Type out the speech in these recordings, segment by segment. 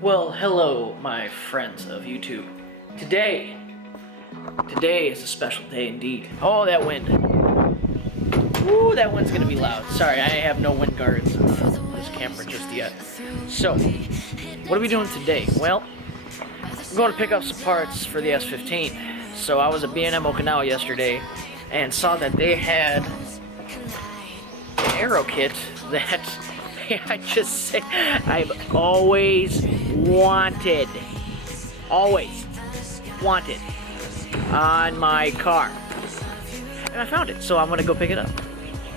Well, hello, my friends of YouTube. Today is a special day indeed. Oh, that wind. Ooh, that wind's gonna be loud. Sorry, I have no wind guards on this camera just yet. So, what are we doing today? Well, I'm going to pick up some parts for the S15. So I was at B&M Okinawa yesterday and saw that they had an aero kit that I just say I've always wanted on my car, and I found it, so I'm gonna go pick it up.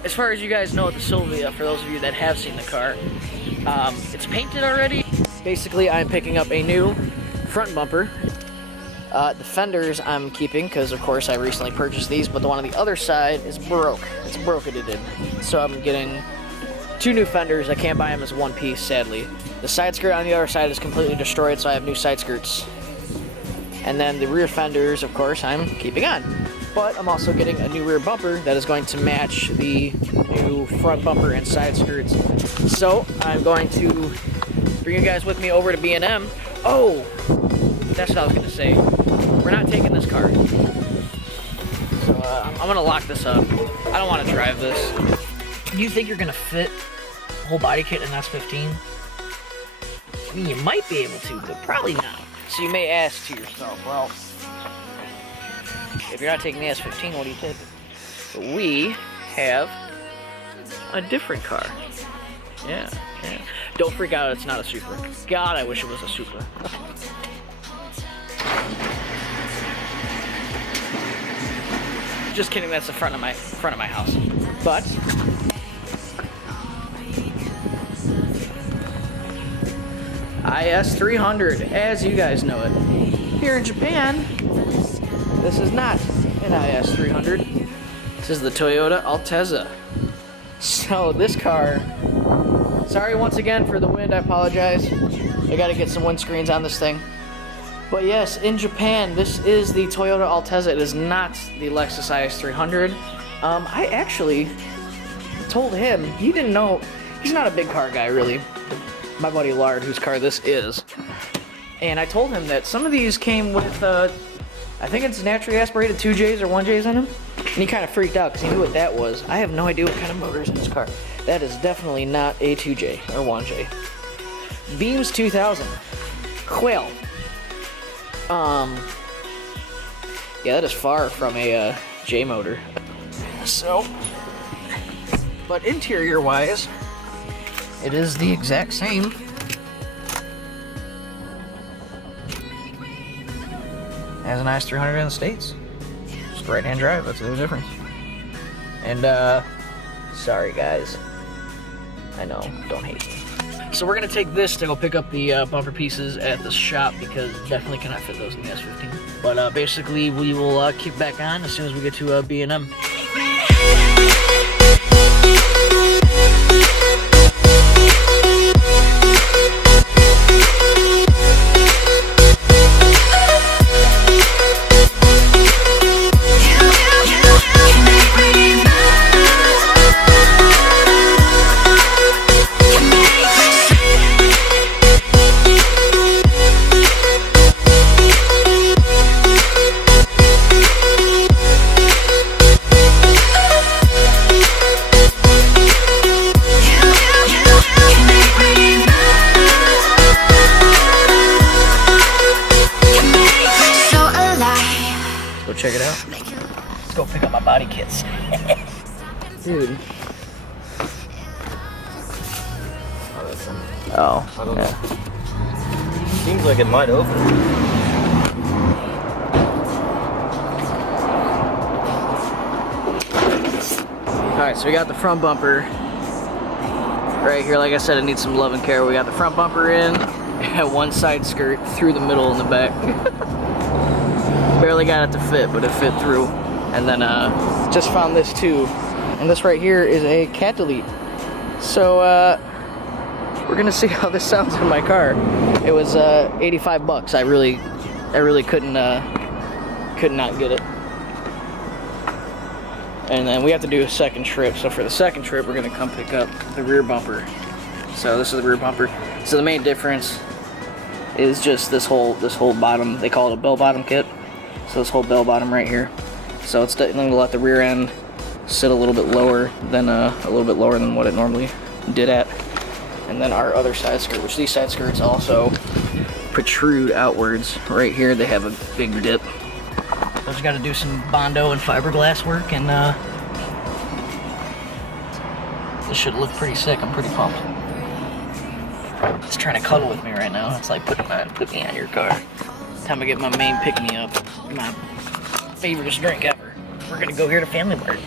As far as you guys know, the Silvia, for those of you that have seen the car, it's painted already. Basically, I'm picking up a new front bumper. The fenders I'm keeping because, of course, I recently purchased these, but the one on the other side is broke. It's broken. So I'm getting two new fenders. I can't buy them as one piece, sadly. The side skirt on the other side is completely destroyed, so I have new side skirts. And then the rear fenders, of course, I'm keeping on. But I'm also getting a new rear bumper that is going to match the new front bumper and side skirts. So I'm going to bring you guys with me over to B&M. Oh, that's what I was going to say. We're not taking this car. So I'm going to lock this up. I don't want to drive this. Do you think you're going to fit the whole body kit in an S15? I mean, you might be able to, but probably not. So you may ask to yourself, well, if you're not taking the S15, what are you taking? But we have a different car. Yeah. Don't freak out, it's not a Supra. God, I wish it was a Supra. Just kidding, that's the front of my house. But IS300, as you guys know it. Here in Japan, this is not an IS300. This is the Toyota Altezza. So this car, sorry once again for the wind, I apologize. I gotta get some windscreens on this thing. But yes, in Japan, this is the Toyota Altezza. It is not the Lexus IS300. I actually told him, he didn't know, he's not a big car guy really. My buddy Lard, whose car this is. And I told him that some of these came with, I think it's naturally aspirated 2Js or 1Js in them. And he kind of freaked out because he knew what that was. I have no idea what kind of motor is in this car. That is definitely not a 2J or 1J. Beams 2000. Well. Yeah, that is far from a J motor. So, but interior-wise, it is the exact same as an IS300 in the States. Just right-hand drive, that's the only difference. And, sorry guys. I know, don't hate me. So we're gonna take this to go pick up the bumper pieces at the shop because definitely cannot fit those in the S15. But basically we will kick back on as soon as we get to B&M. Check it out. Let's go pick up my body kits. Dude. Oh. I don't know. Seems like it might open. Alright, so we got the front bumper right here. Like I said, it needs some love and care. We got the front bumper in, and one side skirt through the middle and the back. Barely got it to fit, but it fit through. And then just found this too, and this right here is a cat delete. So we're gonna see how this sounds in my car. It was 85 bucks. I really could not get it. And then we have to do a second trip. So for the second trip, we're gonna come pick up the rear bumper. So this is the rear bumper. So the main difference is just this whole bottom. They call it a bell bottom kit. So this whole bell bottom right here. So it's definitely gonna let the rear end sit a little bit lower than what it normally did at. And then our other side skirt, which these side skirts also protrude outwards. Right here they have a big dip. So just got to do some Bondo and fiberglass work, and this should look pretty sick. I'm pretty pumped. It's trying to cuddle with me right now. It's like, put me on your car. Time to get my main pick-me-up, my favorite drink ever. We're gonna go here to Family Mart.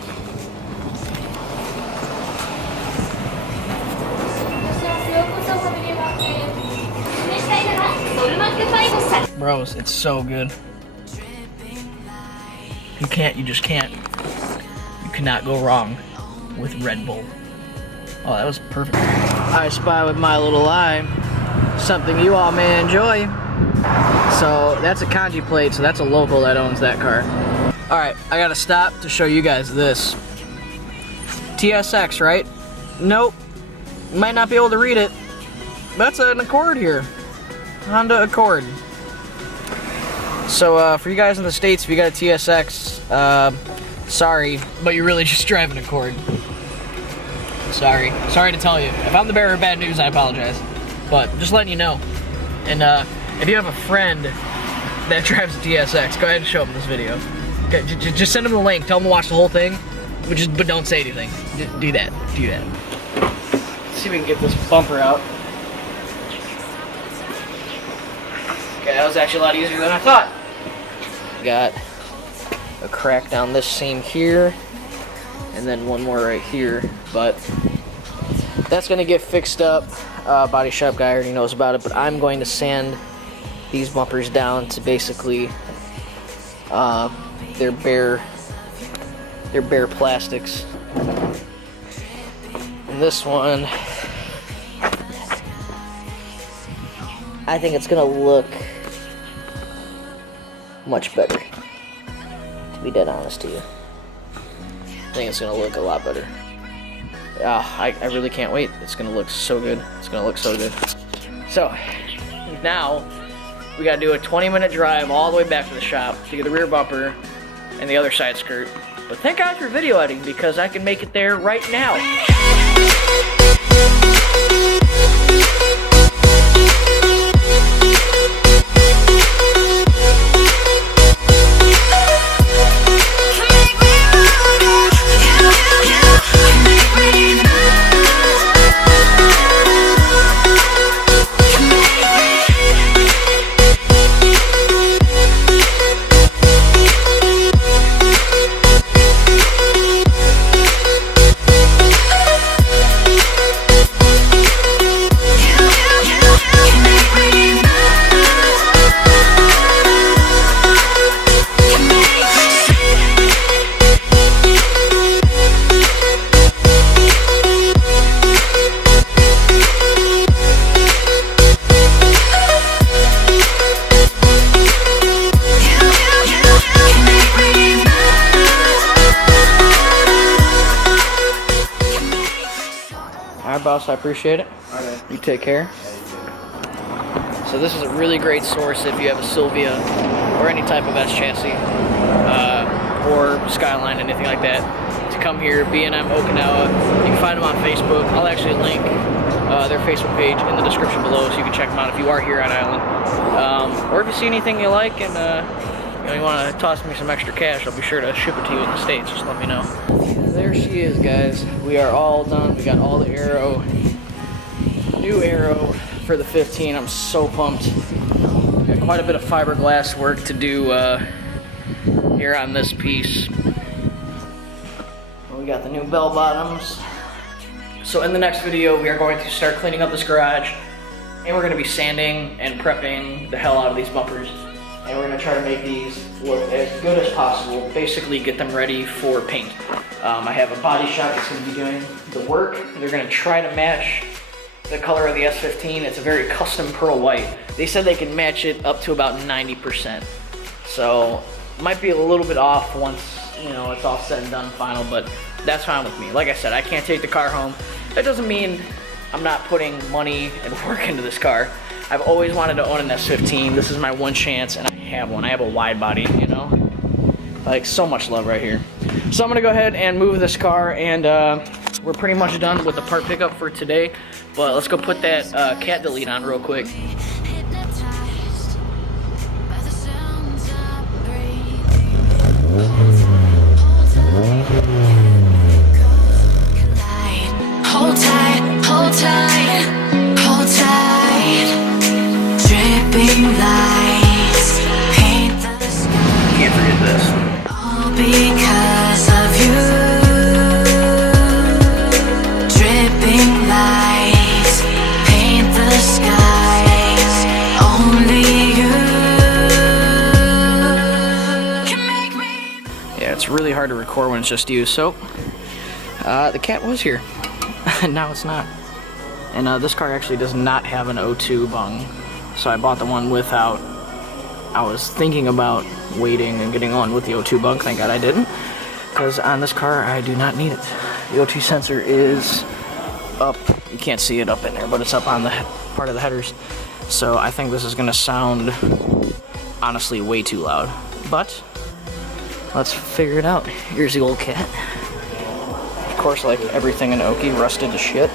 Bros, it's so good. You just can't. You cannot go wrong with Red Bull. Oh, that was perfect. I spy with my little eye something you all may enjoy. So that's a kanji plate, so that's a local that owns that car. All right, I gotta stop to show you guys this. TSX, right? Nope. Might not be able to read it. That's an Accord here. Honda Accord. So for you guys in the States, if you got a TSX, sorry, but you're really just driving an Accord. Sorry to tell you. If I'm the bearer of bad news, I apologize. But just letting you know. And if you have a friend that drives a TSX, go ahead and show them this video. Okay, just send them the link. Tell them to watch the whole thing, but don't say anything. Do that. Let's see if we can get this bumper out. Okay, that was actually a lot easier than I thought. Got a crack down this seam here, and then one more right here, but that's gonna get fixed up. Body shop guy already knows about it, but I'm going to sand these bumpers down to basically they're bare plastics. And this one, I think it's gonna look much better, to be dead honest to you. I think it's gonna look a lot better. I really can't wait. It's gonna look so good. It's gonna look so good. So now we gotta do a 20-minute drive all the way back to the shop to get the rear bumper and the other side skirt. But thank God for video editing, because I can make it there right now. Boss, I appreciate it. Okay. You take care. So this is a really great source if you have a Silvia or any type of S chassis or Skyline, anything like that, to come here. B&M Okinawa. You can find them on Facebook. I'll actually link their Facebook page in the description below, so you can check them out if you are here on island. Or if you see anything you like and you want to toss me some extra cash, I'll be sure to ship it to you in the States. Just let me know. There she is, guys. We are all done. We got all the aero, new aero for the 15. I'm so pumped. Got quite a bit of fiberglass work to do here on this piece. We got the new bell bottoms. So in the next video, we are going to start cleaning up this garage, and we're going to be sanding and prepping the hell out of these bumpers. And we're going to try to make these look as good as possible, basically get them ready for paint. I have a body shop that's going to be doing the work. They're going to try to match the color of the S15. It's a very custom pearl white. They said they can match it up to about 90%. So might be a little bit off once it's all said and done final, but that's fine with me. Like I said, I can't take the car home. That doesn't mean I'm not putting money and work into this car. I've always wanted to own an S15. This is my one chance, and I have one. I have a wide body, you know? Like, so much love right here. So I'm gonna go ahead and move this car, and we're pretty much done with the part pickup for today. But let's go put that cat delete on real quick. Hold tight, hold tight, hold tight. Dripping lights paint the sky. Can't forget this. All because of you. Dripping lights paint the skies. Only you can make me. Yeah, it's really hard to record when it's just you. So, the cat was here. Now it's not. And this car actually does not have an O2 bung. So I bought the one without. I was thinking about waiting and getting on with the O2 bung. Thank God I didn't. Because on this car, I do not need it. The O2 sensor is up. You can't see it up in there, but it's up on the part of the headers. So I think this is going to sound, honestly, way too loud. But let's figure it out. Here's the old cat. Of course, like everything in Oki, rusted to shit.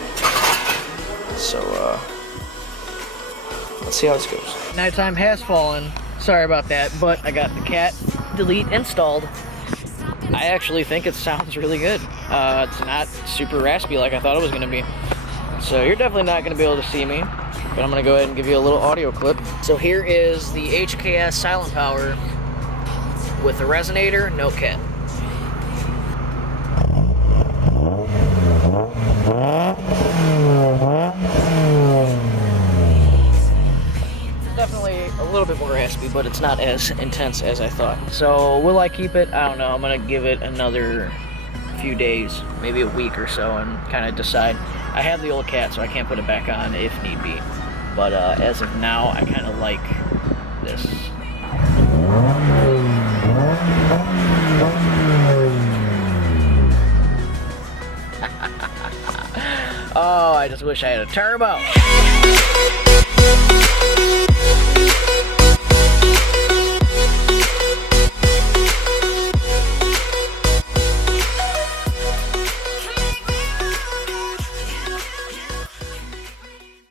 So, let's see how this goes. Nighttime has fallen. Sorry about that, but I got the cat delete installed. I actually think it sounds really good. It's not super raspy like I thought it was going to be. So you're definitely not going to be able to see me, but I'm going to go ahead and give you a little audio clip. So here is the HKS Silent Power with the resonator, no cat. Definitely a little bit more raspy, but it's not as intense as I thought. So will I keep it? I don't know. I'm gonna give it another few days, maybe a week or so, and kind of decide. I have the old cat, so I can't put it back on if need be. But as of now, I kind of like this. Oh, I just wish I had a turbo.